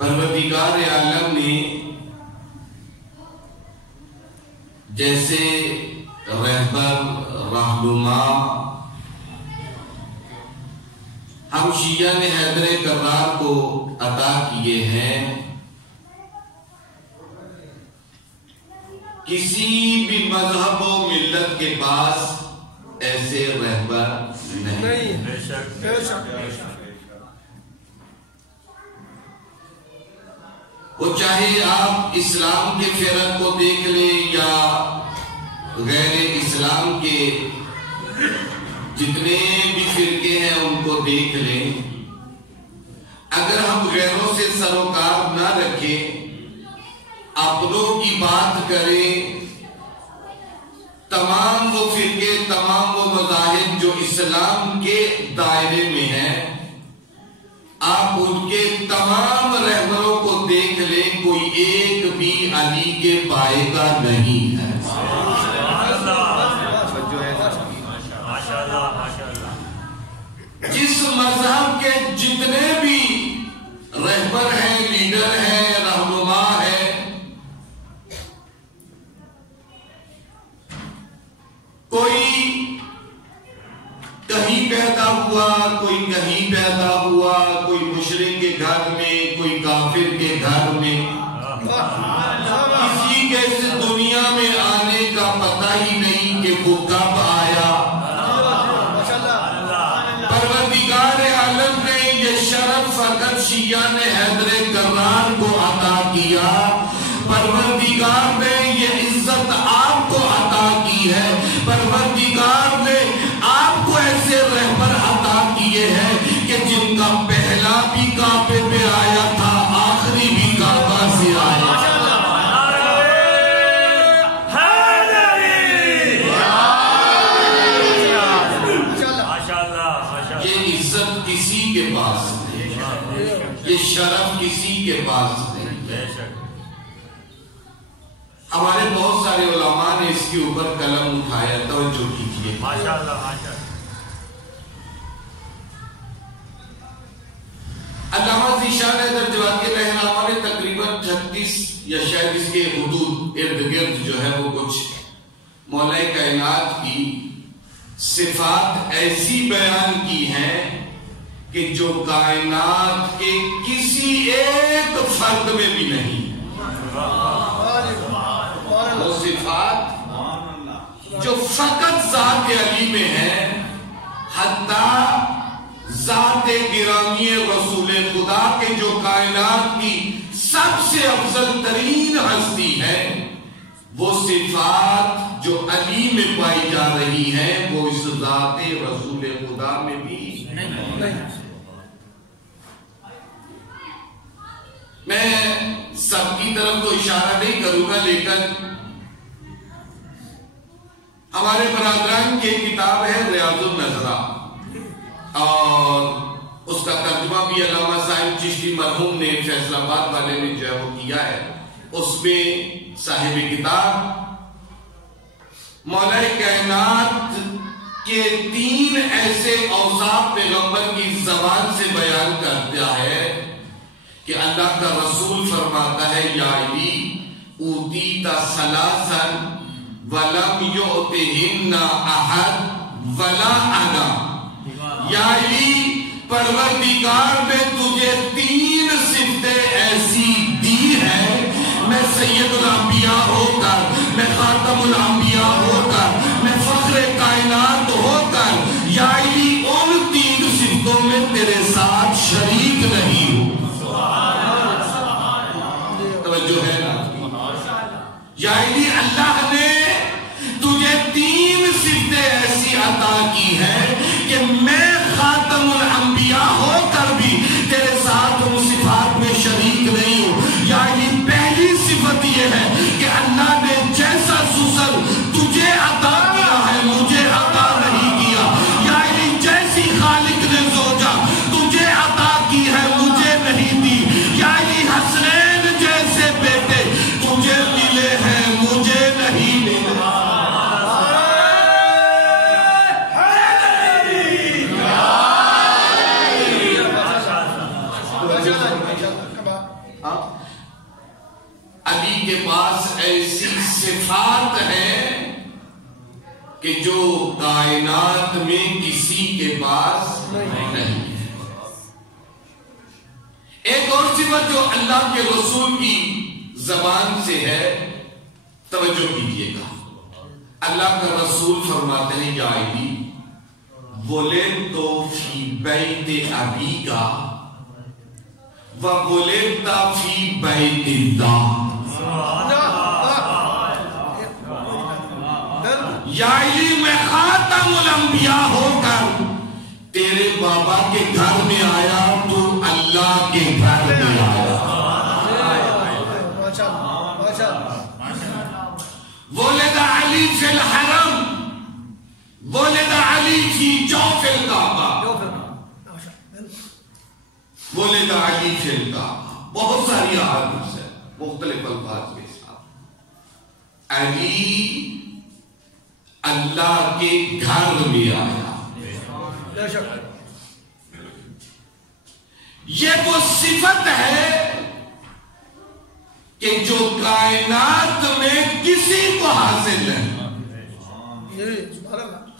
پروردگار عالم نے جیسے رہبر رہنما ہم شیعہ نے حیدر کرار کو عطا کیے ہیں، کسی بھی مذہب و ملت کے پاس ایسے رہبر نہیں۔ وہ چاہے آپ اسلام کے فرق کو دیکھ لیں یا غیر اسلام کے جتنے بھی فرقے ہیں ان کو دیکھ لیں، اگر ہم غیروں سے سروکار نہ رکھیں، اپنوں کی بات کریں، تمام وہ فرقے، تمام وہ مذاہب جو اسلام کے دائرے میں ہیں، آپ ان کے تمام رہبروں کو دیکھ لیں، کوئی ایک بھی علی کے پائے کا نہیں ہے۔ جس مذہب کے جتنے بھی رہبر ہیں، لیڈر ہیں، رہنما ہیں، کوئی کہیں پیدا ہوا، کوئی کہیں پیدا ہوا، کوئی مشرک کے گھر میں، کوئی کافر کے گھر میں، کسی کے اس دنیا میں آنے کا پتہ ہی نہیں کہ وہ کب آیا۔ پروردگار عالم نے یہ شرف فقط شیعہ نے حیدر کرار کو عطا کیا، پروردگار نے یہ عزت آپ کو عطا کی ہے، پروردگار نے آپ کو ایسے رہبر عطا کیے ہیں کہ جن کا پہلا بھی کعبے پہ آیا تھا، آخری بھی کعبہ سے آیا۔ یہ عزت کسی کے پاس نہیں، یہ شرف کسی کے پاس نہیں۔ ہمارے بہت سارے علماء نے اس کے اوپر قلم اٹھایا، توجہ کیجئے۔ علامہ ذیشان حیدر جوادی رحمہ نے تقریباً 36 یا شاید اس کے حدود ارد گرد جو ہے وہ کچھ مولا کائنات کی صفات ایسی بیان کی ہیں کہ جو کائنات کے کسی ایک فرد میں بھی نہیں۔ وہ صفات جو فقط ذات علی میں ہے، حتیٰ ذات گرامی رسول خدا کے جو کائنات کی سب سے افضل ترین ہستی ہے، وہ صفات جو علی میں پائی جا رہی ہیں وہ اس ذات رسول خدا میں بھی نہیں۔ میں سب کی طرف تو اشارہ نہیں کروں گا، لیکن ہمارے برادران کی کتاب ہے ریاض النظرہ، اور اس کا ترجمہ بھی علامہ صاحب چشتی مرحوم نے فیصل آباد والے نے جو ہے وہ کیا ہے۔ اس میں صاحب کتاب مولا کائنات کے 3 ایسے اوصاف پیغمبر کی زبان سے بیان کرتا ہے کہ اللہ کا رسول فرماتا ہے، یا علی اوتیت ثلاثاً وَلَمْ يُعْتِهِنَّ أَحَدٌ وَلَا أَنَا۔ یا علی پروردگار نے تجھے 3 صفتیں ایسی دی ہے، میں سید الانبیاء ہو کر، میں خاتم الانبیاء ہو کر، میں فخر کائنات ہو کر، یا علی ان 3 صفتوں میں تیرے ساتھ شریک نہیں ہوں۔ توجہ ہے نا؟ یا علی اللہ نے تجھے 3 صفتیں ایسی عطا کی ہے کہ میں خاتم الانبیاء ہو کر بھی تیرے ساتھ ان صفات میں شریک نہیں ہوں۔ یعنی پہلی صفت یہ ہے کہ اللہ نے جیسا سوسل تجھے صفات ہیں کہ جو کائنات میں کسی کے پاس نہیں ہے. ایک اور صفت جو اللہ کے رسول کی زبان سے ہے، توجہ کیجیے گا. اللہ کا رسول فرماتے ہیں یا علی ولدت فی بیت ابیک وولدت فی بیت اللہ. یا علی میں خاتم الانبیاء ہو کر تیرے بابا کے گھر میں آیا، تو اللہ کے گھر میں آیا. ولد علی فی الحرم ولد علی فی جوف الکعبہ ولد علی فی الکعبہ. بہت ساری احادیث ہیں مختلف الفاظ کے ساتھ. علی اللہ کے گھر میں آیا. یہ وہ صفت ہے کہ جو کائنات میں کسی کو حاصل ہے،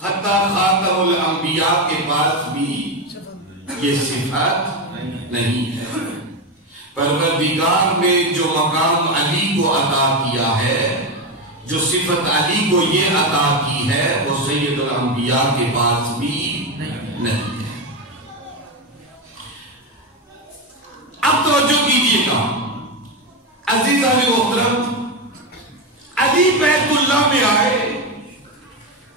حتیٰ خاتم الانبیاء کے پاس بھی یہ صفت نہیں ہے. پروردگار نے جو مقام علی کو عطا کیا ہے، جو صفت علی کو یہ عطا کی ہے، وہ سید الانبیاء کے پاس بھی نہیں ہے. اب توجہ کیجیے گا عزیزان محترم، علی بیت اللہ میں آئے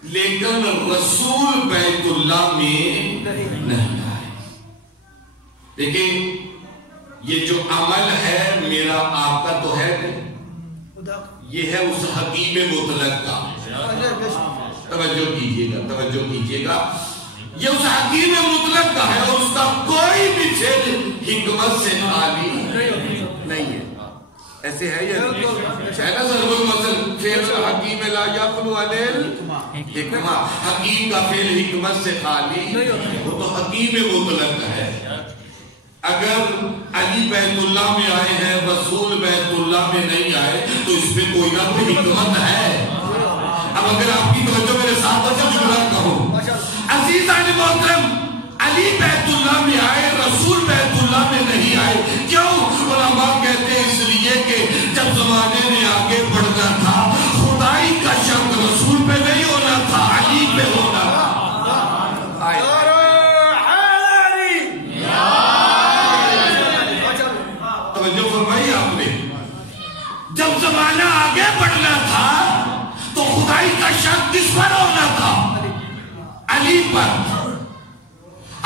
لیکن رسول بیت اللہ میں نہیں آئے. لیکن یہ جو عمل ہے میرا آپ کا تو ہے نہیں، یہ ہے اس حکیم مطلق کا. توجہ کیجیے گا یہ اس حکیم مطلق کا ہے، اور اس کا کوئی بھی فعل حکمت سے خالی نہیں ہے. ایسے ہے یا ہے نا ضرب المثل فعل حکیم لا یخلو عن الحکمہ. حکیم کا فعل حکمت سے خالی، وہ تو حکیم مطلق ہے. اگر علی بیت اللہ میں آئے ہیں، رسول بیت اللہ میں نہیں آئے، تو اس پہ کوئی نہ کوئی حکمت ہے. اب اگر آپ کی توجہ میرے ساتھ اچھا جملہ کہو، عزیزان محترم، علی بیت اللہ میں آئے، رسول بیت اللہ میں نہیں آئے. کیوں؟ علماء کہتے ہیں اس لیے کہ جب زمانے میں آگے بڑھنا تھا، خدائی کا شک رسول پہ نہیں ہونا تھا، علی پہ ہونا تھا. توجہ فرمائی آپ نے. جب زمانہ آگے بڑھنا تھا تو خدائی کا شک کس پر ہونا تھا؟ علی پر.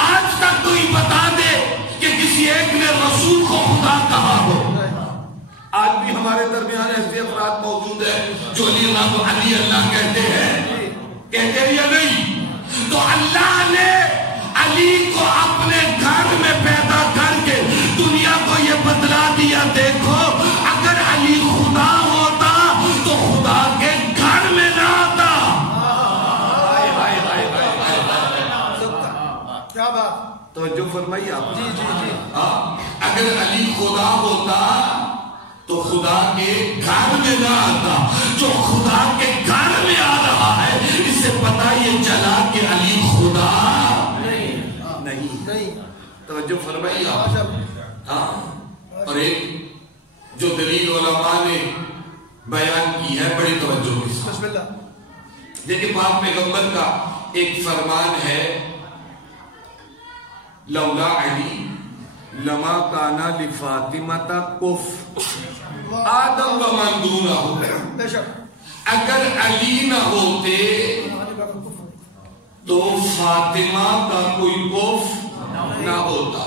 آج تک کوئی بتا دے کہ کسی ایک نے رسول کو خدا کہا ہو. آج بھی ہمارے درمیان ایسے افراد موجود ہیں جو علی اللہ کہتے ہیں یا نہیں؟ تو اللہ نے علی کو اپنے گھر میں پیدا کر کے دنیا کو یہ بتلا دیا، دیکھو اگر علی خدا ہوتا تو خدا کے گھر میں نہ آتا. کیا بات توجہ فرمائی آپ. اگر علی خدا ہوتا تو خدا کے گھر میں نہ آتا. جو خدا کے گھر میں آ رہا ہے، اس سے پتہ یہ چلا کہ علی خدا نہیں. توجہ فرمائی آپ. اور ایک جو دلیل علماء نے بیان کی ہے بڑی توجہ کے ساتھ، دیکھیں پاک پیغمبر کا ایک فرمان ہے، لولا علی لما کانا لفاطمہ کف آدم و من دونہ. اگر علی نہ ہوتے تو فاطمہ کا کوئی کف نہ ہوتا،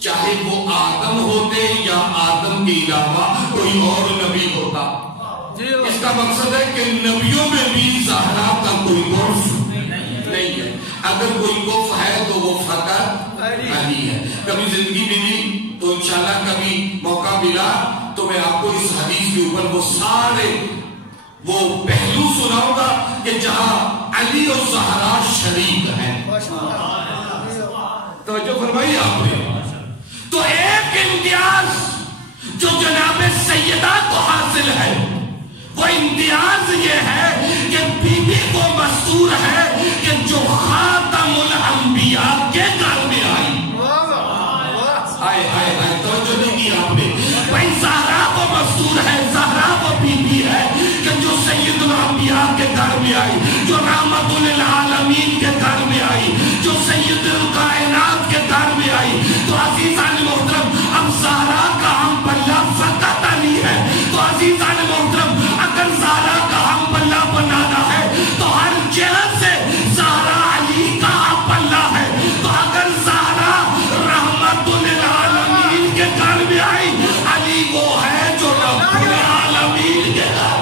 چاہے وہ آدم ہوتے یا آدم کے علاوہ کوئی اور نبی ہوتا. اس کا مقصد ہے کہ نبیوں میں بھی زہرا کا کوئی کف نہیں ہے. اگر کوئی کف ہے تو وہ فقط علی ہے. کبھی زندگی ملی تو انشاءاللہ کبھی موقع ملا تو میں آپ کو اس حدیث کے اوپر وہ سارے وہ پہلو سناؤں گا کہ جہاں علی اور زہرا شریک ہیں. توجہ فرمائی آپ نے. تو ایک امتیاز جو جناب سیدہ کو حاصل ہے وہ امتیاز یہ ہے کہ بی بی کو مستور ہے کہ جو خاتم الانبیاء کے گھر میں آئی. آئے آئے آئے توجہ نہیں کی آپ نے. بھائی زہرا کو مستور ہے, زہرا وہ بی بی ہے کہ جو سید الانبیاء کے گھر میں آئی, جو رحمت للعالمین کے گھر میں آئی, جو سید الکائنات کے گھر میں آئی. تو عزیزان محترم اب زہرا کا ہم پلہ فقط علی ہے. تو عزیزان محترم اگر زہرا کا ہم پلہ بنانا ہے تو ہر جہت سے زہرا علی کا ہم پلہ ہے. تو اگر زہرا رحمت للعالمین کے گھر میں آئی, علی وہ ہے جو رب العالمین کے گھر.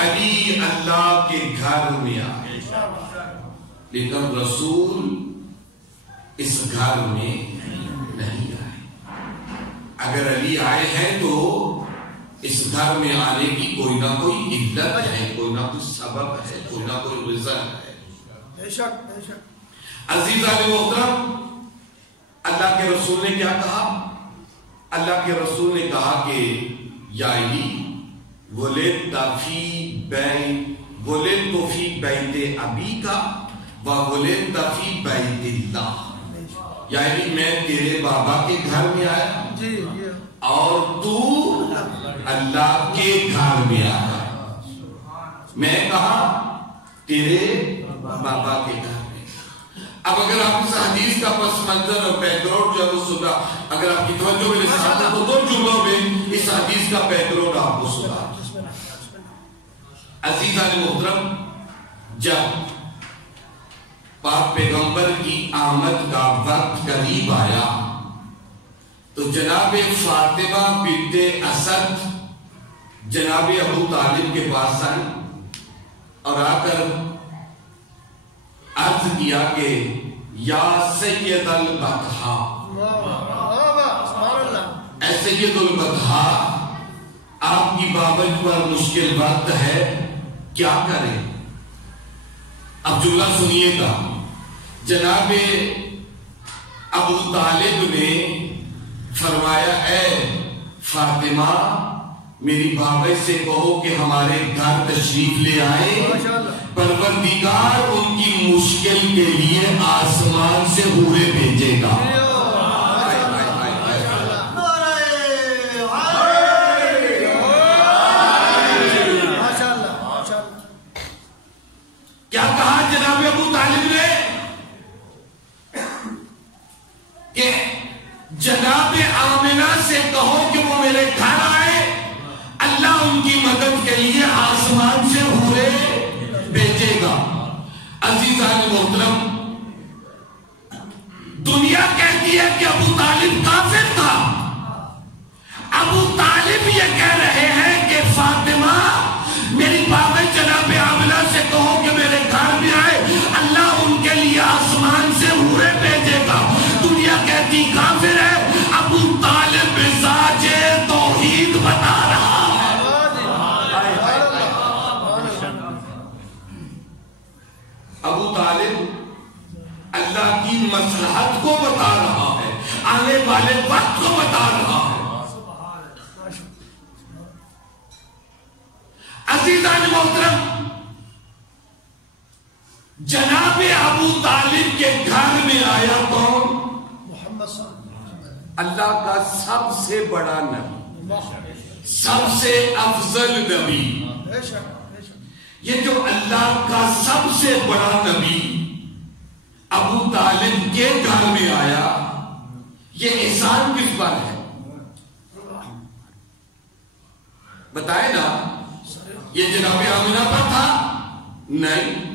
علی اللہ کے گھر میں آئے, لیکن رسول اس گھر میں نہیں آئے. اگر علی آئے ہیں تو اس گھر میں آنے کی کوئی نہ کوئی علت ہے, کوئی نہ کوئی سبب ہے, کوئی نہ کوئی ریزن ہے. بے شک بے شک. عزیزان محترم اللہ کے رسول نے کیا کہا؟ اللہ کے رسول نے کہا کہ یا علی ولدت فی بیت ابی کا وولدت فی بیت اللہ. یعنی میں تیرے بابا کے گھر میں آیا اور تو اللہ کے گھر میں آیا. میں کہا تیرے بابا کے گھر میں. اب اگر آپ اس حدیث کا پس منظر اور بیک گراؤنڈ جو ہے وہ سنا, اگر آپ کی توجہ میرے ساتھ تو دو جملوں میں اس حدیث کا بیک گراؤنڈ آپ کو سنا. عزیزان محترم جب پاک پیغمبر کی آمد کا وقت قریب آیا تو جناب فاطمہ بنت اسد جناب ابو طالب کے پاس آئی اور آ کر عرض کیا کہ یا سید البطحاء, اے سید البطحاء آپ کی بابت پر مشکل وقت ہے, کیا کریں؟ اب جملہ سنیے گا. جناب ابو طالب نے فرمایا اے فاطمہ میری بابت سے کہو کہ ہمارے گھر تشریف لے آئے, پروردگار ان کی مشکل کے لیے آسمان سے حوریں بھیجے گا. کیا کہا جناب ابو طالب نے کہ جناب آمنہ سے کہو کہ وہ میرے گھر آئے, اللہ ان کی مدد کے لیے آسمان سے حوریں بھیجے گا. عزیزان محترم دنیا کہتی ہے کہ ابو طالب کافر تھا. ابو طالب یہ کہہ رہے ہیں کہ فاطمہ میری بابت جناب آمنہ سے کہو کہ میرے گھر میں آئے, اللہ ان کے لیے آسمان سے حوریں بھیجے گا. دنیا کہتی کافر ہے, ابو طالب مزاج توحید بتا رہا ہے. ابو طالب اللہ کی مصلحت کو بتا رہا ہے, آنے والے وقت کو بتا رہا ہے. عزیزان محترم جناب ابو طالب کے گھر میں آیا کون؟ اللہ کا سب سے بڑا نبی, سب سے افضل نبی. یہ جو اللہ کا سب سے بڑا نبی ابو طالب کے گھر میں آیا, یہ احسان کس پر ہے؟ بتائے نا. یہ جناب آمنہ پر تھا؟ نہیں,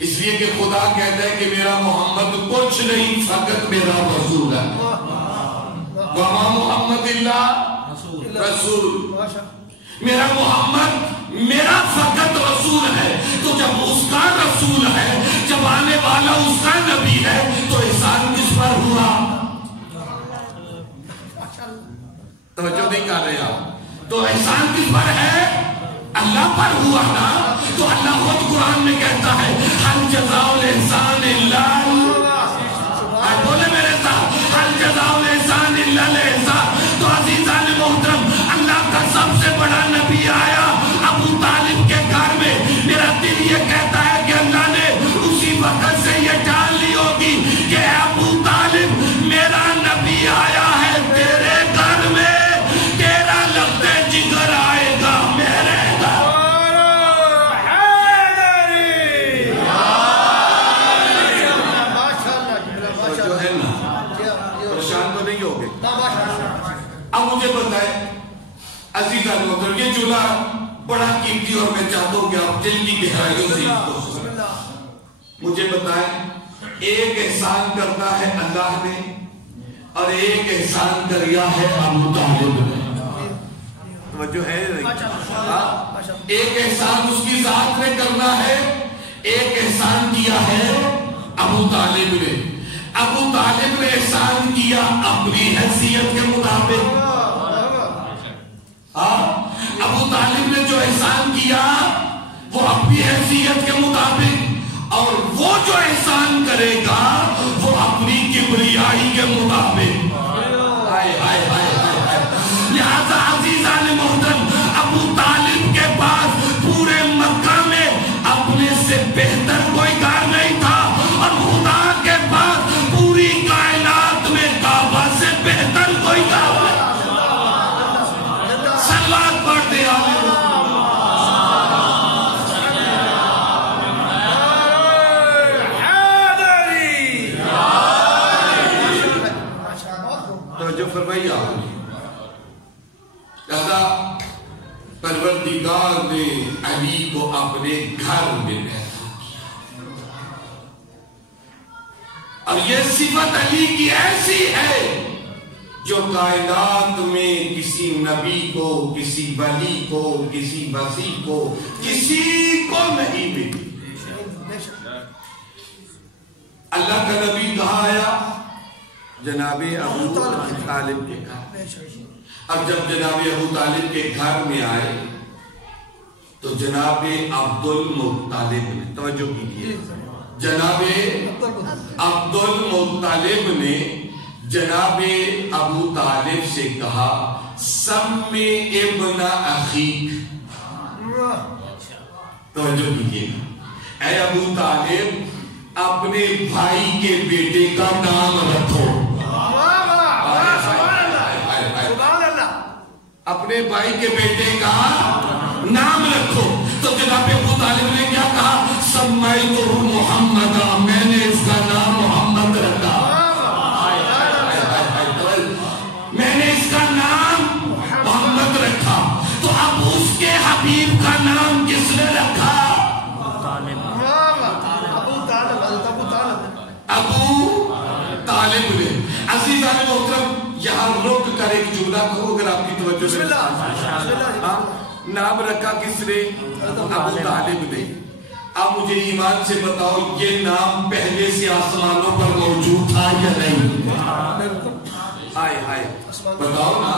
اس لیے کہ خدا کہتا ہے کہ میرا محمد کچھ نہیں فقط میرا رسول ہے. وما محمد اللہ رسول, میرا محمد میرا فقط رسول ہے. تو جب اس کا رسول ہے, جب آنے والا اس کا نبی ہے, تو احسان کس پر ہوا؟ توجہ نہیں کر رہے آپ. تو احسان کس پر ہے؟ اللہ پر ہوا نا. تو اللہ خود قرآن میں کہتا ہے ہل جزاء الاحسان الا محترم یہ جملہ بڑا قیمتی اور میں چاہتا ہوں کہ آپ دل کی گہرائیوں سے اس کو سمجھیں. مجھے بتائیں ایک احسان کرتا ہے اللہ نے اور ایک احسان کریا ہے ابو طالب نے. توجہ ہے ایک احسان اس کی ذات نے کرنا ہے, ایک احسان کیا ہے ابو طالب نے. ابو طالب نے احسان کیا اپنی حیثیت کے مطابق. ابو طالب نے جو احسان کیا وہ اپنی حیثیت کے مطابق, اور وہ جو احسان کرے گا وہ اپنی کبریائی کے مطابق. لہذا عزیزان محترم ابو طالب کے پاس پورے مکہ میں اپنے سے بہتر کوئی کار نہیں تھا, اور خدا کے پاس پوری کائنات میں کعبہ سے بہتر کوئی کعبہ. صلوات پڑھتے آئے. جو فرمائی آپ لہذا پروردگار نے علی کو اپنے گھر میں پیدا کیا, اور یہ صفت علی کی ایسی ہے جو کائنات میں کسی نبی کو, کسی ولی کو, کسی وصی کو, کسی کو نہیں ملی. اللہ کا نبی کہاں آیا؟ جناب ابو طالب کے گھر. اب جب جناب ابو طالب کے گھر میں آئے تو جناب عبد المطلب نے, توجہ کیجیے, جناب عبد المطلب نے جناب ابو طالب سے کہا سمی ابن اخیک. توجہ کیجیے, اے ابو طالب اپنے بھائی کے بیٹے کا نام رکھو. اپنے بھائی کے بیٹے کا نام رکھو. تو جناب ابو طالب نے کیا کہا؟ سمیتہ محمد, میں نے اس کا نام محمد رکھا. میں نے اس کا نام محمد رکھا. تو اب اس کے حبیب کا نام کس نے رکھا؟ ابو طالب نے. عزیزان محترم یہاں رک کر ایک جملہ کہو اگر آپ کی توجہ سے. نام رکھا کس نے؟ ابو طالب نے. اب مجھے ایمان سے بتاؤ یہ نام پہلے سے آسمانوں پر موجود تھا یا نہیں؟ آئے آئے بتاؤ نا.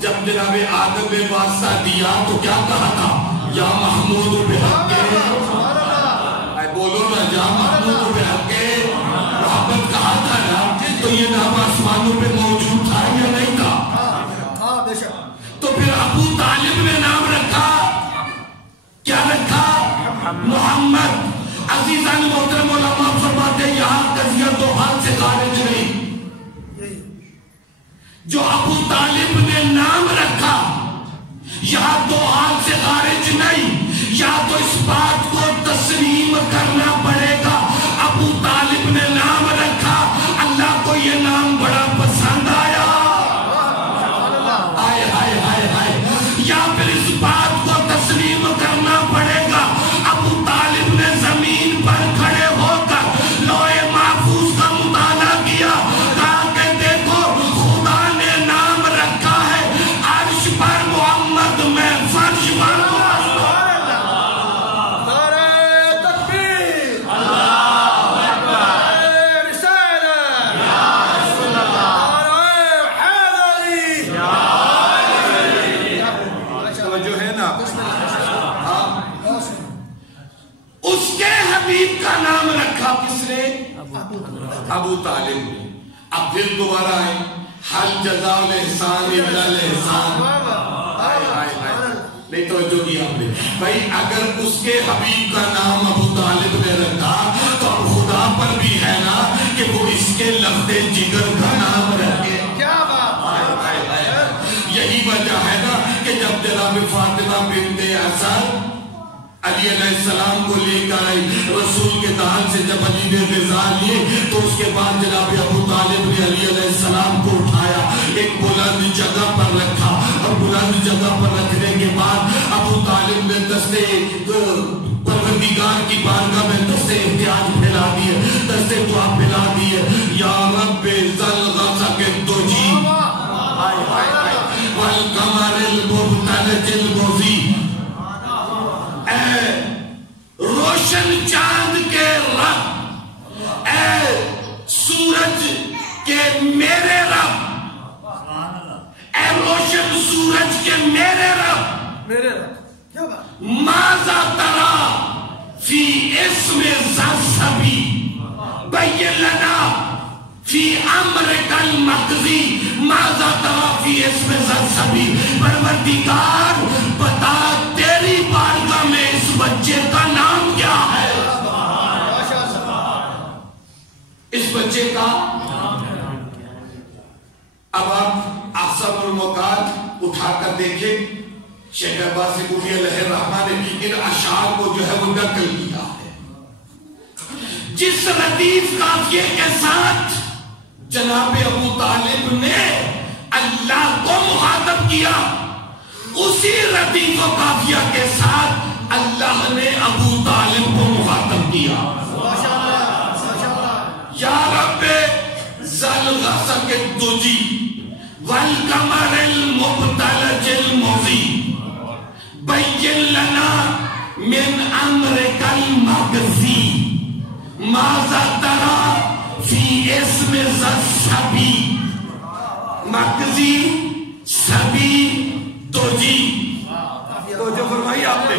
جب جناب آدم نے واسطہ دیا تو کیا کہا تھا؟ یا محمود بحق بولو نا, یا محمود بحق محبت کہا تھا نا. تو یہ نام آسمانوں پہ موجود تھا یا نہیں تھا؟ تو پھر ابو طالب نے نام رکھا, کیا رکھا؟ محمد. عزیزان محترم علماء فرماتے ہیں یہاں قضیہ دو ہاتھ سے خارج نہیں. جو ابو طالب نے نام رکھا یہاں دو ہاتھ سے خارج نہیں. یا تو اس بات کو تسلیم کرنا پڑے گا ابو طالب نے نام رکھا, اللہ کو یہ نام بڑا پسند آیا. آئے آئے آئے آئے. یا پھر اس بات کو تسلیم کرنا پڑے گا ابو طالب نے زمین پر کھڑے ہو کر لوح محفوظ کا مطالعہ کیا, کہا کہ دیکھو خدا نے نام رکھا ہے عرش پر محمد, میں فرش پر کا نام رکھا کس نے؟ ابو طالب نے. اب پھر دوبارہ آئے حل جزاء الاحسان الا الاحسان. نہیں توجہ کی آپ نے بھائی, اگر اس کے حبیب کا نام ابو طالب نے رکھا تو اب خدا پر بھی ہے نا کہ وہ اس کے لفظ جگر کا نام رکھے. کیا بات, یہی وجہ ہے نا کہ جب جناب فاطمہ بنت اسد علی علیہ السلام کو لے کر آئی رسول کے دہن سے, جب علی نے رضا لیے تو اس کے بعد جناب ابو طالب نے علی علیہ السلام کو اٹھایا, ایک بلند جگہ پر رکھا، اور بلند جگہ پر رکھنے کے بعد ابو طالب نے دستے پروردگار کی بارگاہ میں دستے احتیاج پھیلا دیے، دستے دعا پھیلا دیے، یا رب ذل غسق الدجی والقمر المبتلج المضی، اے روشن چاند کے رب، اے سورج کے میرے رب، اے روشن سورج کے میرے رب، ماذا ترا فی اسم ذی بین لنا فی امرک المقضی، ماذا ترا فی اسم ذی، پروردگار بتا تیری بارگاہ میں اس بچے کا نام کیا ہے؟ اس بچے کا اب آپ احسن المقال اٹھا کر دیکھیں، شیخ عباس قومی علیہ الرحمہ نے ان اشعار کو جو ہے وہ نقل کیا ہے۔ جس ردیف قافیے کے ساتھ جناب ابو طالب نے اللہ کو مخاطب کیا، اسی ردیف و قافیہ کے ساتھ اللہ نے ابو طالب کو مخاطب کیا۔ یا رب ذل غسق الدجی والقمر المبتلج المضی بین لنا من امرک المقضی، ماذا ترا فی اسم ذی، مقضی سبی دجی، تو جو فرمائی آپ نے۔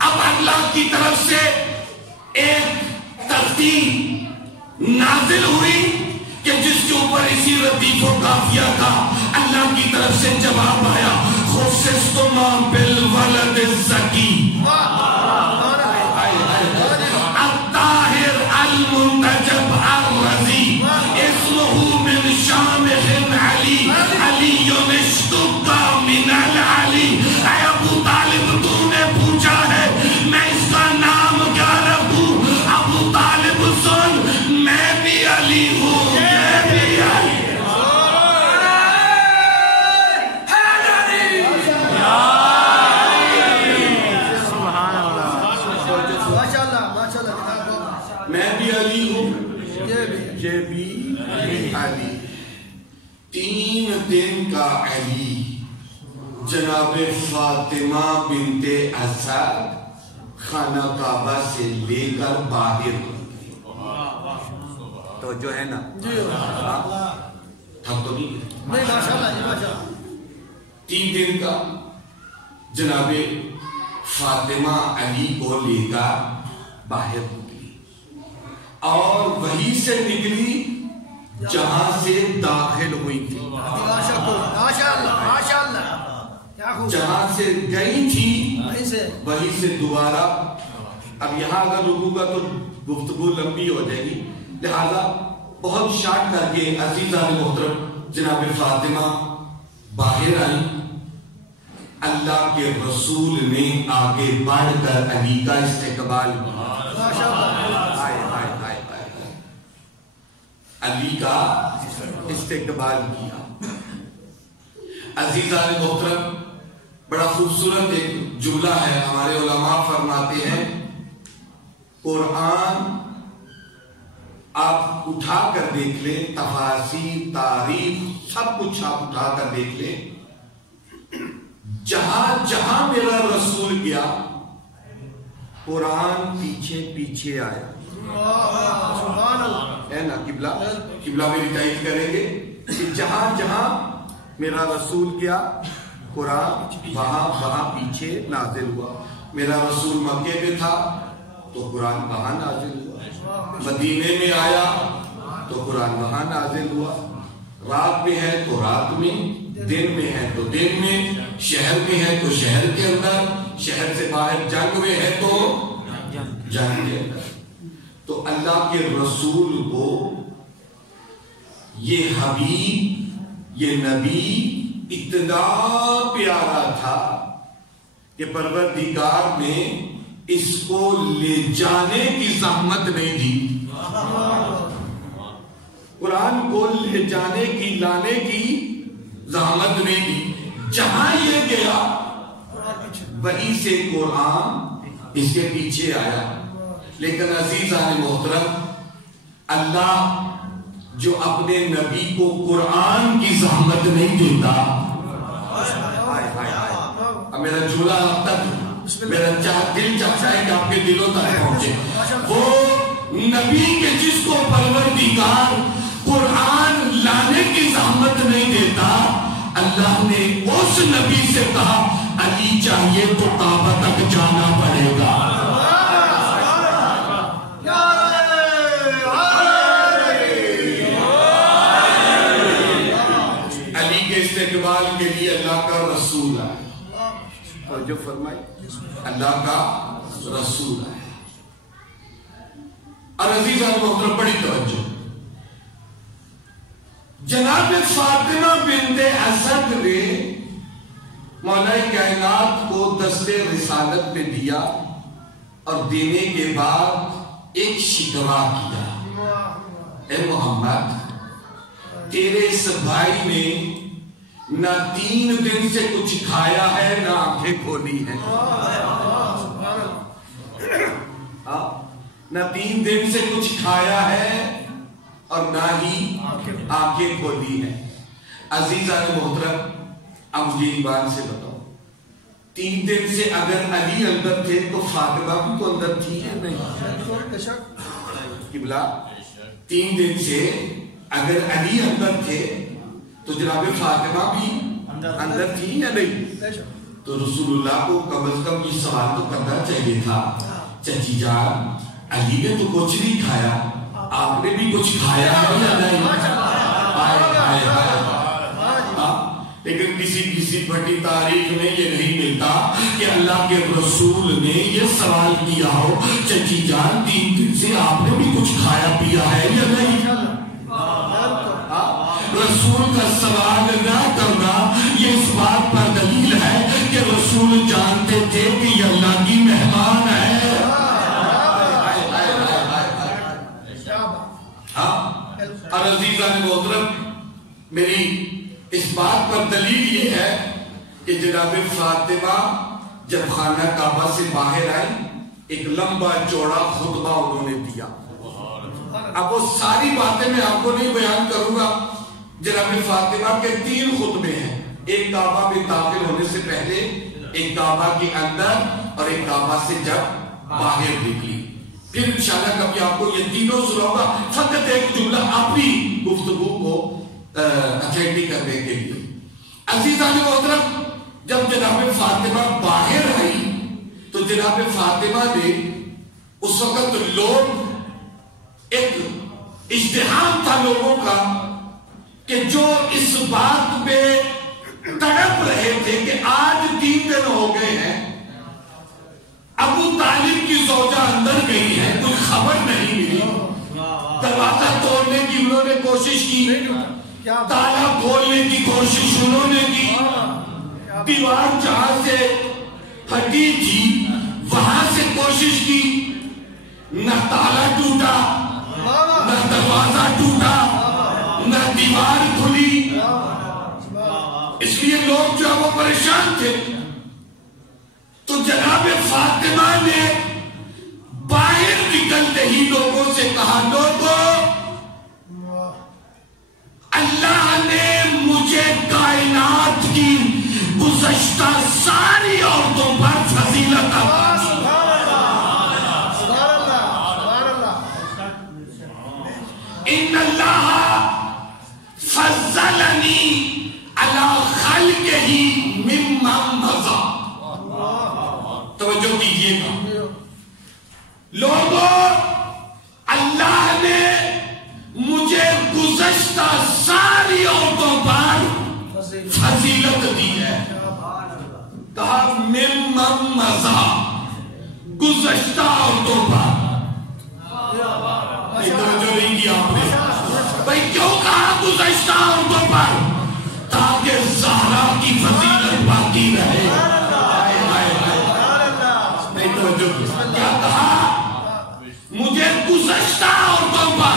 اب اللہ کی طرف سے ایک ترتیب نازل ہوئی کہ جس کے اوپر اسی ردیف و قافیہ کا اللہ کی طرف سے جواب آیا، خصصتما بالولد الزکی الطاہر المنتجب الرضی اسمہ من شامخ علی علی اشتق من العلی۔ اے ابو طالب تو نے پوچھا ہے میں اس کا نام کیا رکھوں؟ ابو طالب سن، میں بھی علی ہوں، میں بھی علی یہ بھی علی۔ 3 دن کا علی جناب فاطمہ بنت اسد خانہ کعبہ سے لے کر باہر تو جو ہے نا تھک تو نہیں 3 دن کا جناب فاطمہ علی کو لے کر باہر نکلی، اور وہیں سے نکلی جہاں سے داخل ہوئی تھی، جہاں سے گئی تھی وہیں سے دوبارہ۔ اب یہاں اگر رکوں گا تو گفتگو لمبی ہو جائے گی، لہذا بہت شارٹ کر کے عزیزان محترم جناب فاطمہ باہر آئی، اللہ کے رسول نے آگے بڑھ کر علی کا استقبال کیا، علی کا استقبال کیا۔ عزیزان محترم بڑا خوبصورت ایک جملہ ہے، ہمارے علماء فرماتے ہیں قرآن آپ اٹھا کر دیکھ لیں، تفاسیر تاریخ سب کچھ آپ اٹھا کر دیکھ لیں، جہاں جہاں میرا رسول گیا قرآن پیچھے پیچھے آیا ہے نا۔ قبلہ میری تائید کریں گے کہ جہاں جہاں میرا رسول گیا قرآن وہاں پیچھے نازل ہوا۔ میرا رسول مکے میں تھا تو قرآن وہاں نازل ہوا، مدینے میں آیا تو قرآن وہاں نازل ہوا، رات میں ہے تو رات میں، دن میں ہے تو دن میں، شہر میں ہے تو شہر کے اندر، شہر سے باہر جنگ میں ہے تو جنگ کے اندر۔ تو اللہ کے رسول کو یہ حبیب، یہ نبی اتنا پیارا تھا کہ پروردگار نے اس کو لے جانے کی زحمت نہیں دی، قرآن کو لے جانے کی لانے کی زحمت نہیں دی. جہاں یہ گیا وہیں سے قرآن اس کے پیچھے آیا. لیکن عزیزان محترم، اللہ جو اپنے نبی کو قرآن کی زحمت نہیں دیتا، میرا جھولا اب تک میرا دل چاہتا ہے کہ آپ کے دلوں تک پہنچے. وہ نبی کے جس کو پروردگار قرآن لانے کی زحمت نہیں دیتا، اللہ نے اس نبی سے کہا علی چاہیے تو کعبہ تک جانا پڑے گا. علی کے استقبال کے لیے اللہ کا رسول ہے، اور جو فرمائی اللہ کا رسول ہے. اور عزیزان محترم بڑی توجہ، جناب فاطمہ بنت اسد نے مولا کائنات کو دست رسالت میں دیا، اور دینے کے بعد ایک شکوہ کیا، اے محمد تیرے اس بھائی نے نہ 3 دن سے کچھ کھایا ہے نہ آنکھیں کھولی ہیں. نہ 3 دن سے کچھ کھایا ہے اور نہ ہی آنکھیں کھولی ہیں. عزیزان محترم، اب مجھے ایمان سے بتاؤ، 3 دن سے اگر علی اندر تھے تو فاطمہ بھی تو اندر تھی یا نہیں؟ قبلہ 3 دن سے اگر علی اندر تھے تو جناب فاطمہ بھی اندر تھی یا نہیں؟ تو رسول اللہ کو کم از کم یہ سوال تو کرنا چاہیے تھا، چچی جان علی نے تو کچھ نہیں کھایا، آپ نے بھی کچھ کھایا ہے یا نہیں؟ لیکن کسی بڑی تاریخ میں یہ نہیں ملتا کہ اللہ کے رسول نے یہ سوال کیا ہو چچی جان 3 دن سے آپ نے بھی کچھ کھایا پیا ہے یا نہیں؟ رسول کا سوال نہ کرنا یہ اس بات پر دلیل ہے کہ رسول جانتے تھے کہ یہ اللہ کی مہمان ہے. اور عزیزان محترم، میری اس بات پر دلیل یہ ہے کہ جناب فاطمہ جب خانہ کعبہ سے باہر آئی ایک لمبا چوڑا خطبہ انہوں نے دیا. اب وہ ساری باتیں میں آپ کو نہیں بیان کروں گا. جناب فاطمہ کے 3 خطبے ہیں، ایک کعبہ میں داخل ہونے سے پہلے، ایک کعبہ کے اندر، اور ایک کعبہ سے جب باہر نکلی. پھر انشاءاللہ کبھی آپ کو یہ تینوں سناؤں گا، فقط ایک جملہ اپنی گفتگو کو اتھینٹک کرنے کے لیے. عزیزان محترم، جب جناب فاطمہ باہر آئی تو جناب فاطمہ نے اس وقت لوگ ایک اجتہام تھا لوگوں کا کہ جو اس بات پہ تڑپ رہے تھے کہ آج 3 دن ہو گئے ہیں، ابو طالب کی زوجہ اندر گئی ہے، کوئی خبر نہیں ملی، دروازہ توڑنے کی انہوں نے کوشش کی، تالا کھولنے کی کوشش انہوں نے کی، دیوار جہاں سے پھٹی تھی وہاں سے کوشش کی، نہ تالا ٹوٹا نہ دروازہ ٹوٹا نہ دیوار کھلی. اس لیے لوگ جو وہ پریشان تھے. تو جناب فاطمہ نے باہر نکلتے ہی لوگوں سے کہا، لوگوں اللہ نے مجھے کائنات کی گزشتہ ساری عورتوں پر فضیلت عطا کی. ان اللہ فضلنی علی خلقہ ممن مضى. توجہ کیجئے گا لوگوں، اللہ نے مجھے گزشتہ ساری عورتوں پر فضیلت دی ہے. کہا ممن مضى، گزشتہ عورتوں پر. توجہ نہیں کی آپ نے؟ بھئی کیوں کہا گزشتہ عورتوں پر؟ تاکہ زہرا کی فضیلت باقی رہے. نہیں توجہ. کیا کہا؟ مجھے گزشتہ عورتوں پر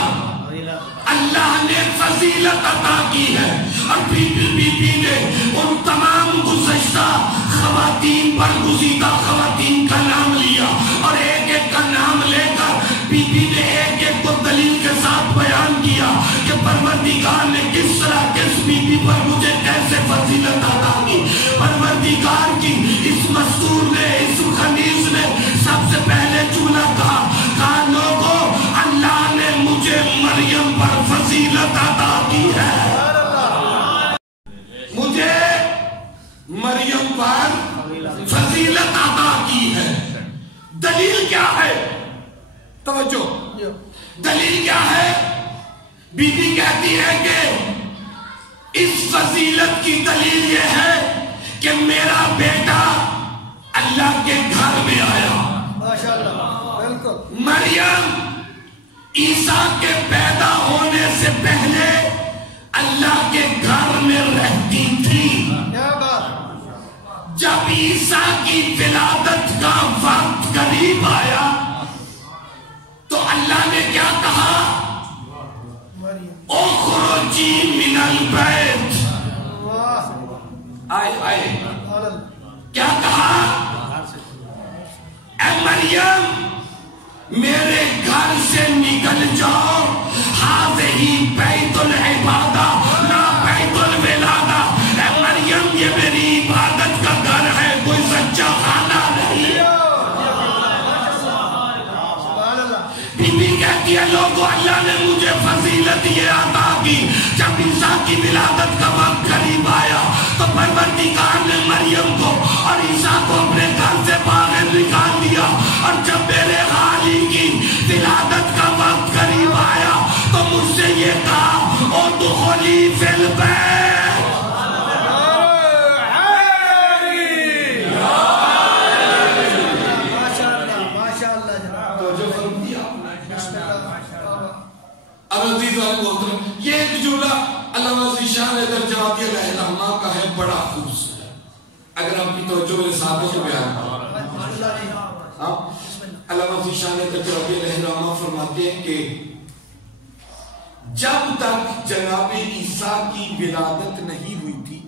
اللہ نے فضیلت عطا کی ہے، اور بی بی نے ان تمام گزشتہ خواتین پر گزیدہ خواتین کا نام لیا، اور ایک ایک کا نام لے کر بی بی نے ایک ایک کو دلیل کے ساتھ بیان کیا کہ پروردگار نے کس طرح کس بی بی پر مجھے کیسے فضیلت عطا کی۔ پروردگار کی اس مستور نے، اس خنیس نے سب سے پہلے جملہ کہا لوگوں، اللہ نے مجھے مریم پر فضیلت عطا کی ہے، مجھے مریم پر فضیلت عطا کی ہے۔ دلیل کیا ہے؟ توجہ، دلیل کیا ہے؟ بی بی کہتی ہے کہ اس فضیلت کی دلیل یہ ہے کہ میرا بیٹا اللہ کے گھر میں آیا۔ مریم عیسیٰ کے پیدا ہونے سے پہلے اللہ کے گھر میں رہتی تھی۔ جب عیسیٰ کی ولادت کا وقت قریب آیا تو اللہ نے کیا کہا؟ اخرجی من البیت، آئے کیا کہا؟ اے مریم میرے گھر سے نکل جاؤ، ہذہ بیت العبادہ لا بیت الولادہ۔ اے مریم یہ میری عبادت کا گھر ہے، کوئی سچا خانہ نہیں۔ بی بی کہتی ہے لوگوں، اللہ نے مجھے فضیلت یہ عطا کی، جب عیسیٰ کی ولادت کا وقت قریب آیا تو پروردگار نے مریم کو اور عیسیٰ کو اپنے گھر سے باہر نکال دیا، اور جب میرے خالی کی ولادت کا وقت قریب آیا تو مجھ سے یہ کہا ادخلی فی البیت۔ یہ ایک جملہ علامہ ذیشان درجات الرحمہ کا ہے، بڑا خوبصورت۔ اگر آپ کی توجہ میرے ساتھ سے بیان علامہ ذیشان درجات الرحمہ فرماتے ہیں کہ جب تک جناب عیسیٰ کی ولادت نہیں ہوئی تھی،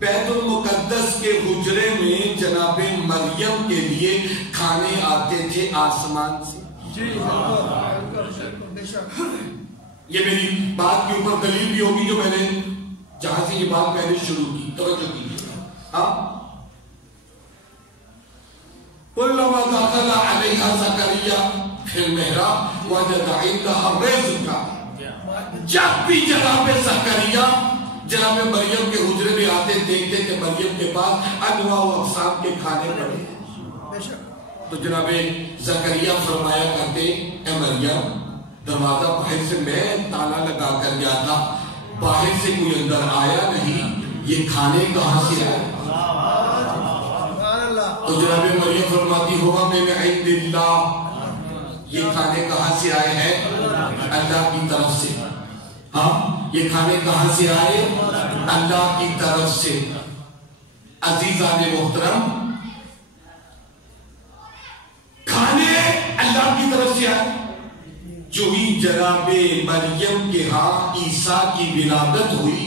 بیت المقدس کے حجرے میں جناب مریم کے لیے کھانے آتے تھے آسمان سے۔ یہ میری بات کے اوپر دلیل بھی ہوگی جو میں نے جہاں سے یہ بات پہلے شروع کی، توجہ کیجیے۔ وَلَمَا دَخَلَ عَلَيْهَا زَكَرِيَّا فِي الْمِحْرَابِ وَجَدَ عِندَهَا رِزْقًا۔ جب بھی جناب زکریا جناب مریم کے حجرے میں آتے دیکھتے کہ مریم کے پاس انواع و اقسام کے کھانے پڑے ہیں، تو جناب زکریا فرمایا کرتے اے مریم دروازہ باہر سے میں تالا لگا کر گیا تھا، باہر سے کوئی اندر آیا نہیں، یہ کھانے کہاں سے آئے؟ تو جناب مریم فرماتی ہوا میں عند اللہ، یہ کھانے کہاں سے آئے ہیں؟ اللہ کی طرف سے۔ ہاں یہ کھانے کہاں سے آئے؟ اللہ کی طرف سے۔ عزیزان محترم، کھانے اللہ کی طرف سے آئے۔ جو ہی جناب مریم کے ہاں عیسیٰ کی ولادت ہوئی،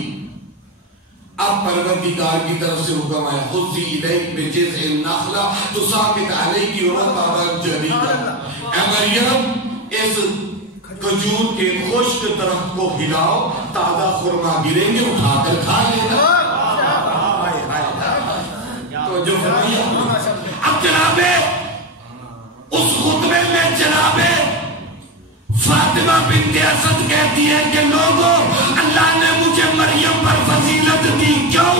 اب پروردگار کی طرف سے حکم آیا خذی الیک بجذع النخلہ تساقط علیک رطبا جنیا۔ اے مریم اس کھجور کے خشک درخت کو ہلاؤ، تازہ خرما گریں گے، اٹھا کر کھا لینا۔ تو جو فرمایا اب جناب اس خطبے میں جناب فاطمہ بنت اسد کہتی ہے کہ لوگوں، اللہ نے مجھے مریم پر فضیلت دی، کیوں؟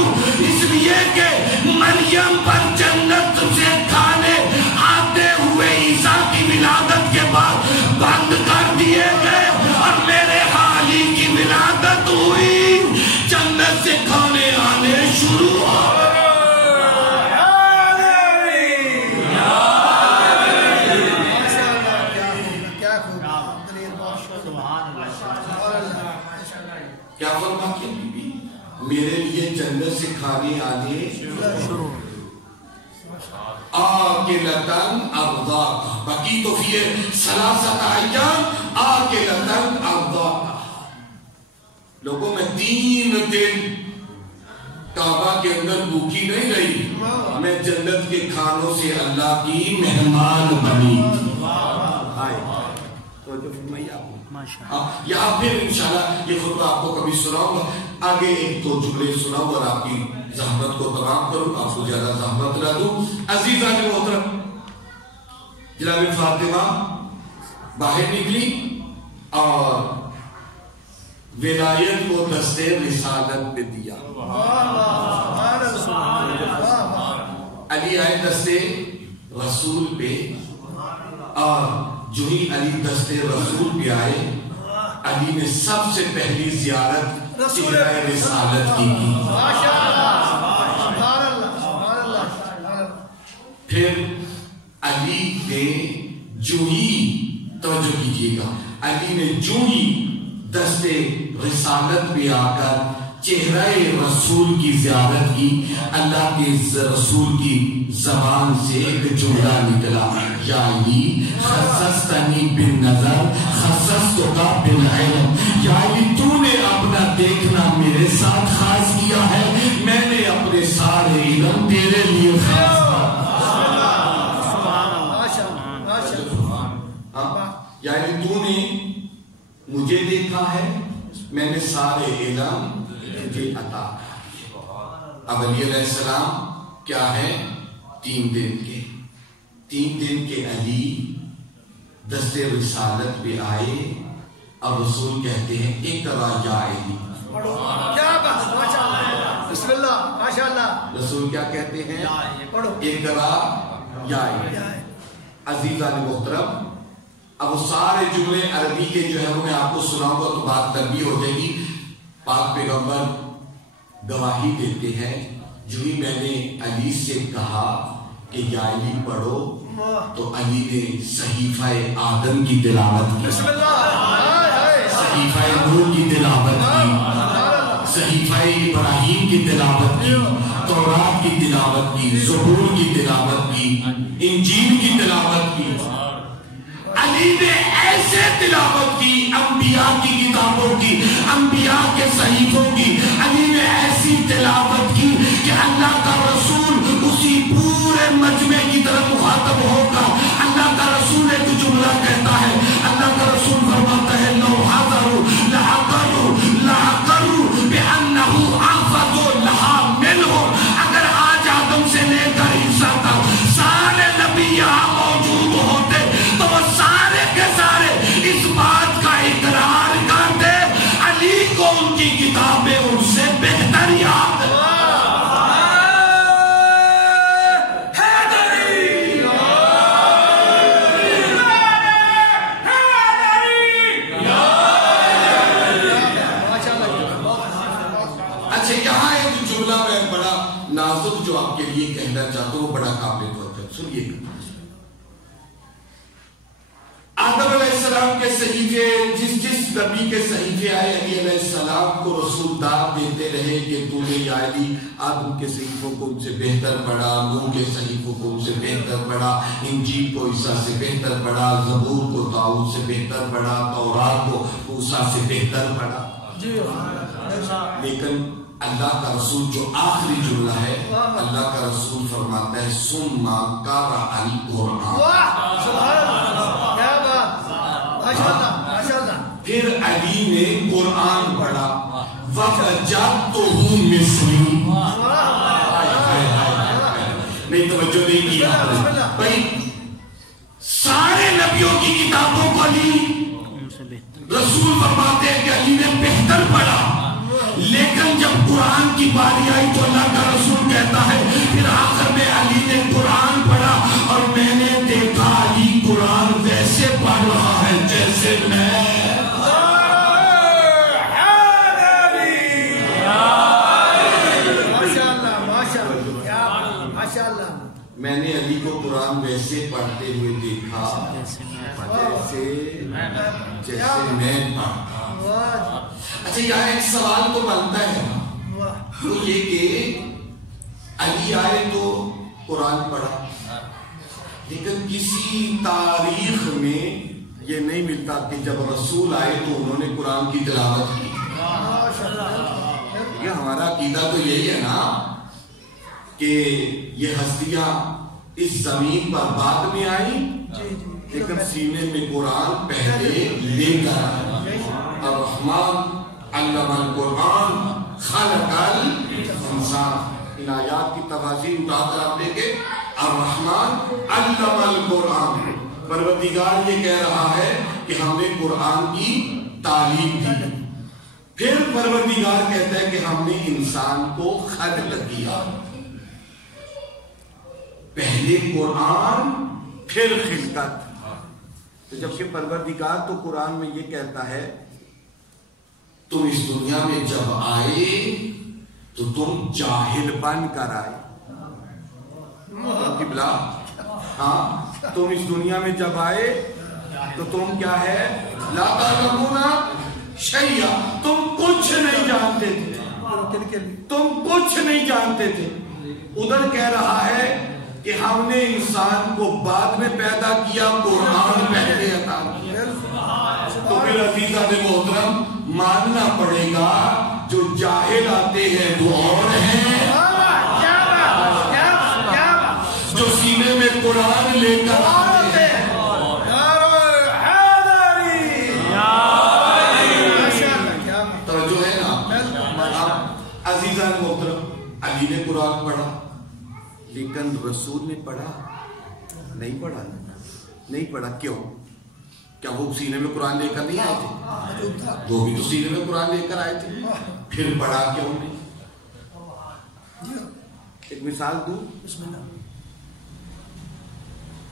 اس لیے کہ مریم پر جنت سے کھانے آتے ہوئے عیسیٰ کی ولادت کے بعد بند کر دیے گئے، اور میرے حالی کی ولادت ہوئی، جنت سے کھانے آنے شروع ہو۔ کیا فرما کیا بی بی؟ میرے لیے جنت سے کھانے آنے شروع۔ آکلتن ارضاکا بقیت فیہ ثلاثۃ ایام آکلتن ارضاکا. لوگوں میں 3 دن کعبہ کے اندر بھوکی نہیں رہی، میں جنت کے کھانوں سے اللہ کی مہمان بنی. یا پھر انشاءاللہ یہ خطبہ آپ کو کبھی سناؤں گا، آگے 1-2 جملے سناؤں اور آپ کی زحمت کو تمام کروں، آپ کو زیادہ زحمت نہ دوں. عزیزان محترم، جناب فاطمہ باہر نکلی اور ولایت کو دستے رسالت پہ دیا. علی آئے دستے رسول پہ، اور جو ہی علی دستے رسول پہ آئے، علی نے سب سے پہلی زیارت چہرہ رسالت کی. پھر علی نے جو ہی، توجہ کیجئے گا، علی نے جو ہی دستے رسالت پہ آ کر چہرہ رسول کی زیارت کی، اللہ کے رسول کی زبان سے ایک جملہ نکلا، یا علی خصصتنی بالنظر خصصتک بالعلم. یا علی تو نے اپنا دیکھنا میرے ساتھ خاص کیا ہے، میں نے اپنے سارے علم تیرے لیے خاص کیا. یعنی تو نے مجھے دیکھا ہے، میں نے سارے علم تجھے عطا کیا. اب علی علیہ السلام کیا ہے؟ 3 دن کے علی دستے رسالت پہ آئے اور رسول کہتے ہیں اقرا یا علی. بسم اللہ ماشاءاللہ. رسول کیا کہتے ہیں؟ اقرا یا علی. عزیزان محترم، اب وہ سارے جملے عربی کے جو ہے وہ میں آپ کو سناؤں گا تو بات تنبیہ ہو جائے گی. پاک پیغمبر گواہی دیتے ہیں، جو ہی میں نے علی سے کہا کہ یا علی پڑھو تو علی نے صحیفہ آدم کی تلاوت کی، صحیفہ نوح کی تلاوت کی، صحیفہ ابراہیم کی تلاوت کی، تورات کی تلاوت کی، زبور کی تلاوت کی، انجیل کی تلاوت کی. علی نے ایسے تلاوت کی انبیاء کی کتابوں کی، انبیاء کے صحیفوں کی. علی نے ایسی تلاوت کی کہ اللہ کا رسول اسی پورے مجمع کی طرف مخاطب ہوگا. اللہ کا رسول ایک جملہ کہتا ہے، اللہ کا رسول فرماتا ہے لو حضروا لعقروا بأنه أخذوا لها منه. اگر آج آدم سے لے کر عیسیٰ تک سارے نبی یہاں موجود ہوتے تو وہ سارے کے سارے اس بات کا اقرار کرتے علی کو ان کی کتابیں ان سے بہتر یاد. اچھا، یہاں ایک جملہ میں بڑا نازک جو آپ کے لیے کہنا چاہتا ہوں، بڑا قابل طور پر سنیے. آدم علیہ السلام کے صحیفے، جس نبی کے صحیفے آئے، علی علیہ السلام کو رسول داد دیتے رہے کہ تو نے یا علی آدم کے صحیفوں کو ان سے بہتر پڑھا، نوح کے صحیفوں کو ان سے بہتر پڑھا، انجیل کو عیسیٰ سے بہتر پڑھا، زبور کو داؤد سے بہتر پڑھا، تورات کو موسیٰ سے بہتر پڑھا. لیکن اللہ کا رسول جو آخری جملہ ہے، اللہ کا رسول فرماتا ہے ثم قرأ القرآن. پھر علی نے قرآن پڑھا. وَفَجَرْتُهُ مِثْلِي. نہیں توجہ نہیں کیا بھائی. سارے نبیوں کی کتابوں کو علی رسول فرماتے ہیں کہ علی نے بہتر پڑھا. لیکن جب قرآن کی باری آئی تو اللہ کا رسول کہتا ہے پھر آخر میں علی نے قرآن پڑھا اور میں نے دیکھا علی قرآن ویسے پڑھ رہا ہے جیسے میں. میں نے علی کو قرآن ویسے پڑھتے ہوئے دیکھا جیسے میں پڑھتا. اچھا، یہاں ایک سوال تو بنتا ہے، وہ یہ کہ علی آئے تو قرآن پڑھا، لیکن کسی تاریخ میں یہ نہیں ملتا کہ جب رسول آئے تو انہوں نے قرآن کی تلاوت کی۔ یہ ہمارا عقیدہ تو یہی ہے نا کہ یہ ہستیاں اس زمین پر بعد میں آئیں، لیکن سینے میں قرآن پہلے لے کر آئے۔ الرحمن علم القرآن خلق الانسان، ان آیات کی تفاسیر اٹھا کر آپ دیکھیں، الرحمن علم القرآن، پروردگار یہ کہہ رہا ہے کہ ہم نے قرآن کی تعلیم دی۔ پھر پروردگار کہتا ہے کہ ہم نے انسان کو خلق کیا، پہلے قرآن پھر خلقت۔ تو جبکہ پروردگار تو قرآن میں یہ کہتا ہے تم اس دنیا میں جب آئے تو تم جاہل بن کر آئے۔ قبلہ، ہاں، تم اس دنیا میں جب آئے تو تم کیا ہے؟ لا تعلمون شیئا، تم کچھ نہیں جانتے تھے، تم کچھ نہیں جانتے تھے۔ ادھر کہہ رہا ہے کہ ہم نے انسان کو بعد میں پیدا کیا، قرآن پہلے عطا کیا۔ تو پھر عزیزان محترم ماننا پڑے گا جو جاہل آتے ہیں وہ اور ہیں، جو سینے میں قرآن لے کر آتے ہیں۔ توجہ ہے نا عزیزان محترم، علی نے قرآن پڑھا لیکن رسول نے پڑھا نہیں، پڑھا نہیں پڑھا۔ کیوں؟ کیا وہ سینے میں قرآن لے کر نہیں آئے تھے؟ وہ بھی تو سینے میں قرآن لے کر آئے تھے، پھر پڑھا کیوں نہیں؟ ایک مثال دوں،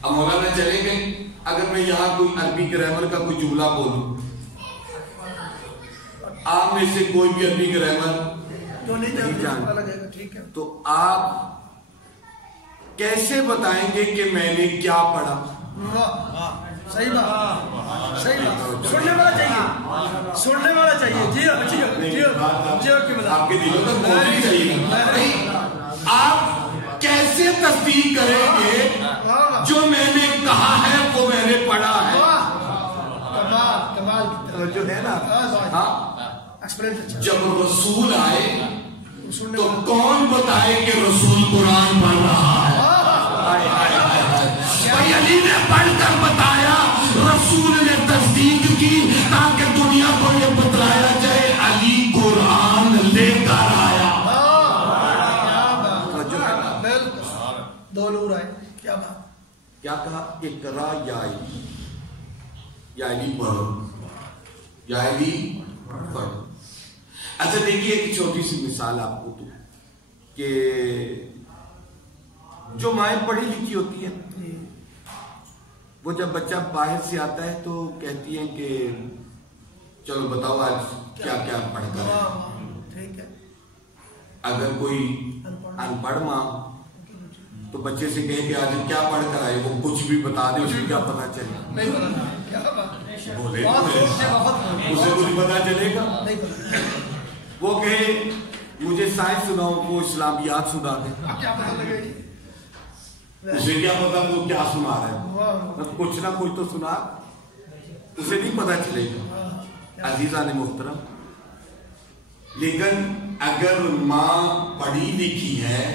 اب مولانا چلے گئے، اگر میں یہاں کوئی عربی گرامر کا کوئی جملہ بولوں، آپ میں سے کوئی بھی عربی گرامر نہیں جانتا، تو آپ کیسے بتائیں گے کہ میں نے کیا پڑھا؟ صحیح بات، صحیح بات، سننے والا چاہیے، سننے والا چاہیے۔ جی آپ کے دلوں تک پہنچنی چاہیے۔ آپ کیسے تصدیق کریں گے جو میں نے کہا ہے وہ میں نے پڑھا ہے؟ جو ہے نا، جب رسول آئے تو کون بتائے کہ رسول قرآن پڑھ رہا ہے؟ بھائی علی نے پڑھ کر بتایا، رسول نے تصدیق کی تاکہ دنیا کو یہ بتلایا جائے علی قرآن لے کر آیا۔ دو نور آئے، کیا بات، کیا کہا؟ اقرا یا علی، یا علی پڑھو، یا علی پڑھو۔ اچھا دیکھیے ایک چھوٹی سی مثال آپ کو دوں کہ جو مائیں پڑھی لکھی ہوتی ہیں وہ جب بچہ باہر سے آتا ہے تو کہتی ہیں کہ چلو بتاؤ آج کیا کیا پڑھ کر ہے۔ اگر کوئی ان پڑھ ماں تو بچے سے کہے کہ آج کیا پڑھ کر آئے، وہ کچھ بھی بتا دے، اسے کیا پتا چلے؟ بولے اسے کچھ پتا چلے گا؟ وہ کہے مجھے سائنس سناؤ، وہ اسلامیات سنا دے، اسے کیا پتا وہ کیا سنا رہا ہے؟ کچھ نہ کچھ تو سنا، اسے نہیں پتا چلے گا۔ عزیزان محترم، لیکن اگر ماں پڑھی لکھی ہے،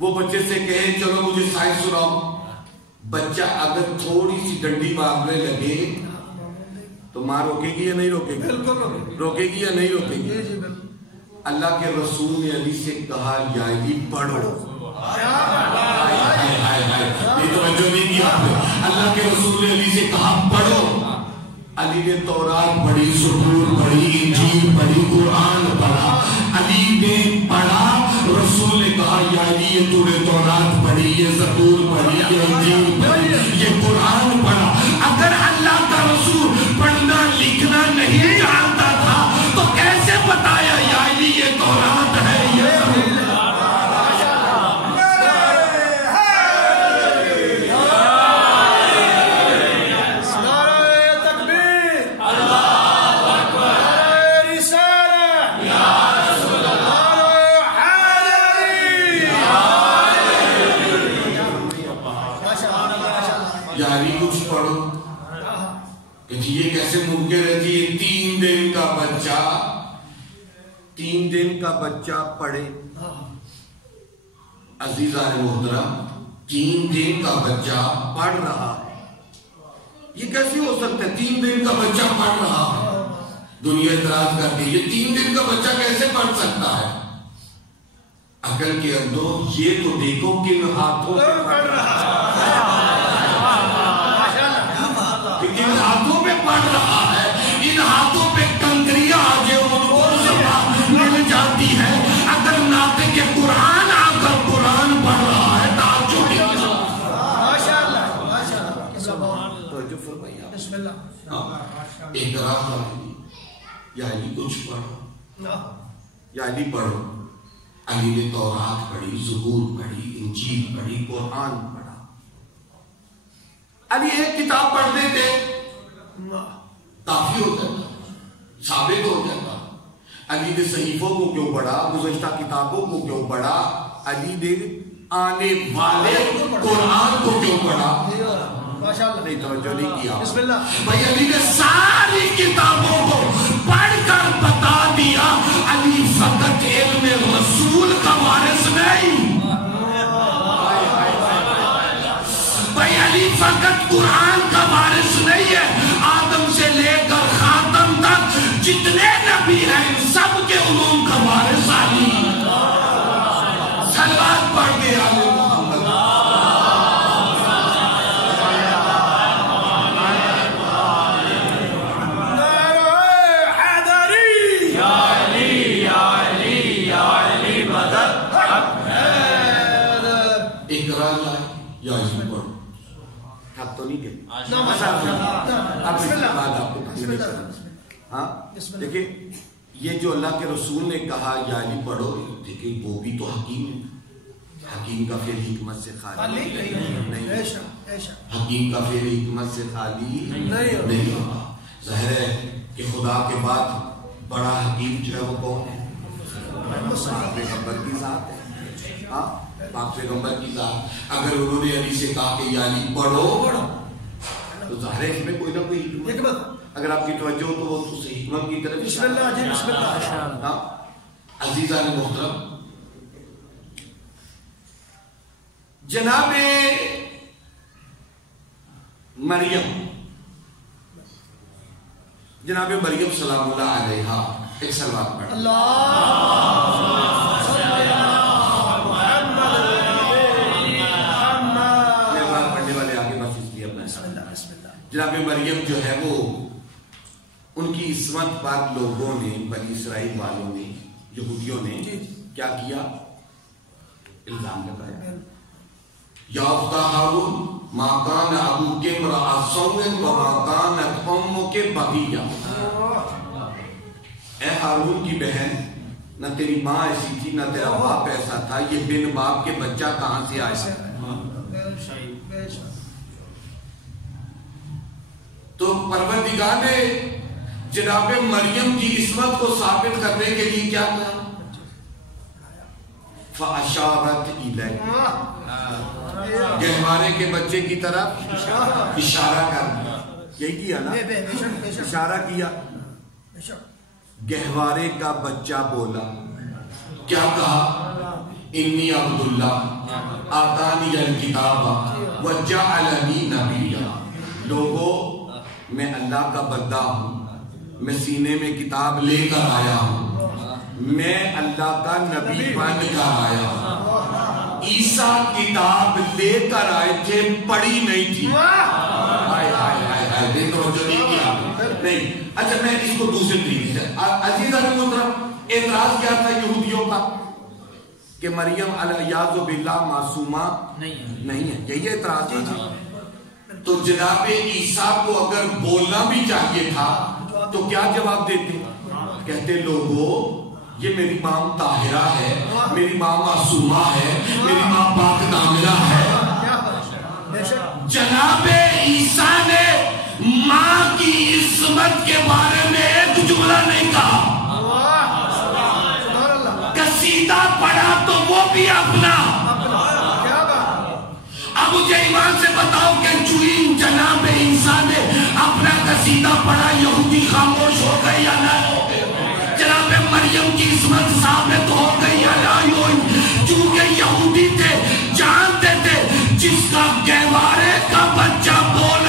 وہ بچے سے کہے چلو مجھے سائنس سناؤ، بچہ اگر تھوڑی سی ڈنڈی مارنے لگے تو ماں روکے گی یا نہیں روکے گی؟ روکے گی یا نہیں روکے گی؟ اللہ کے رسول نے علی سے کہا یا علی پڑھو۔ یہ تو توجہ نہیں کی آپ نے، اللہ کے رسول نے علی سے کہا پڑھو۔ علی نے تورات پڑھی، زبور پڑھی، انجیل پڑھی، قرآن پڑھا۔ علی نے پڑھا، رسول نے کہا یا علی یہ تو نے تورات پڑھی، یہ زبور پڑھی، یہ انجیل پڑھی، یہ قرآن پڑھا۔ اگر اللہ کا رسول پڑھنا لکھنا نہیں جانتا تھا تو کیسے بتایا یا علی یہ تورات ہے، یہ زبور ہے؟ یعنی کچھ پڑھو کہ یہ کیسے ممکن ہے کہ یہ 3 دن کا بچہ پڑھے؟ عزیزان محترم 3 دن کا بچہ پڑھ رہا ہے، یہ کیسے ہو سکتا ہے؟ 3 دن کا بچہ پڑھ رہا ہے۔ دنیا اعتراض کرتی ہے یہ 3 دن کا بچہ کیسے پڑھ سکتا ہے؟ عقل کے اندر یہ تو دیکھو کن ہاتھوں پہ پڑھ رہا ہے، کن ہاتھوں پہ پڑھ رہا ہے۔ ان ہاتھوں پہ کنکریاں آجے ان کو زبان مل جاتی ہے۔ اگر ناطق کے قرآن آ کر قرآن پڑھ رہا ہے تعجب نہیں ہوتا۔ توجہ فرمائیے بسم اللہ۔ اقرار یعنی کچھ پڑھو، یعنی پڑھو۔ علی نے تورات پڑھی، زبور پڑھی، انجیل پڑھی، قرآن پڑھا۔ علی ایک کتاب پڑھتے تھے کافی ہو جاتا، ثابت ہو جاتا۔ علی نے صحیفوں کو کیوں پڑھا، گزشتہ کتابوں کو کیوں پڑھا، علی نے آنے والے قرآن کو کیوں پڑھا؟ نہیں توجہ نہیں کیا بھائی۔ علی نے ساری کتابوں کو پڑھ کر بتا دیا علی فقط علم رسول کا وارث نہیں بھائی، علی فقط قرآن کا وارث نہیں ہے، آدم سے لے کر خاتم تک جتنے نبی ہیں ان سب کے علوم کا وارث علی۔ صلوات پڑھ کے علی دیکھیں یہ جو اللہ کے رسول نے کہا یعنی پڑھو، دیکھیں وہ بھی تو حکیم ہے۔ حکیم کا فعل حکمت سے خالی نہیں، حکیم کا فعل حکمت سے خالی نہیں ہوتا۔ ظاہر ہے کہ خدا کے بعد بڑا حکیم جو ہے وہ کون ہے؟ پاک پیغمبر کی ذات ہے۔ پاک پیغمبر کی ذات اگر انہوں نے علی سے کہا کہ یعنی پڑھو تو ظاہر ہے اس میں کوئی نہ کوئی حکمت۔ اگر آپ کی توجہ تو وہ اس حکمت کی طرف بسم اللہ جی بسم اللہ۔ عزیزان محترم جناب مریم سلام اللہ علیہا ایک صلوات پڑھ پڑھنے والے آگے بس اس لیے اپنا جناب مریم جو ہے وہ ان کی عصمت پر لوگوں نے، بنی اسرائیل والوں نے، یہودیوں نے کیا کیا؟ الزام لگایا یا اختہ ہارون ما کان ابوک امرأ سوء وما کانت امک بغیہ، اے ہارون کی بہن نہ تیری ماں ایسی تھی نہ تیرا باپ ایسا تھا، یہ بن باپ کے بچہ کہاں سے آیا؟ تو پروردگار نے جناب مریم کی عصمت کو ثابت کرنے کے لیے کیا کیا؟ فَأَشَارَتْ إِلَيْهِ، گہوارے کے بچے کی طرف اشارہ کر دیا۔ یہی کیا نا، اشارہ کیا۔ گہوارے کا بچہ بولا، کیا کہا؟ انی عبداللہ آتانی الکتاب وجعلنی نبیا۔ لوگوں میں اللہ کا بندہ ہوں، میں سینے میں کتاب لے کر آیا ہوں، میں اللہ کا نبی بن کر آیا ہوں۔ عیسیٰ کتاب لے کر آئے تھے، پڑھی نہیں تھی۔ توجہ نہیں کیا نہیں۔ اچھا میں اس کو دوسرے طریقے سے عزیزان محترم، اعتراض کیا تھا یہودیوں کا کہ مریم الیاذ باللہ معصومہ نہیں ہے، یہی اعتراض تھا۔ تو جناب عیسیٰ کو اگر بولنا بھی چاہیے تھا تو کیا جواب دیتے؟ کہتے لوگوں یہ میری ماں طاہرہ ہے، میری ماں معصومہ ہے، میری ماں پاک دامنہ ہے۔ جناب عیسیٰ نے ماں کی عصمت کے بارے میں ایک جملہ نہیں کہا، قصیدہ پڑھا تو وہ بھی اپنا۔ اب مجھے ایمان سے بتاؤ کہ چوئین جناب عیسیٰ نے اپنا قصیدہ پڑھا، یہودی خاموش ہو گئے یا نہ ہو گئے؟ جناب مریم کی عصمت ثابت ہو گئی یا نہ ہوئی؟ چونکہ یہودی تھے، جانتے تھے جس کا گہوارے کا بچہ بول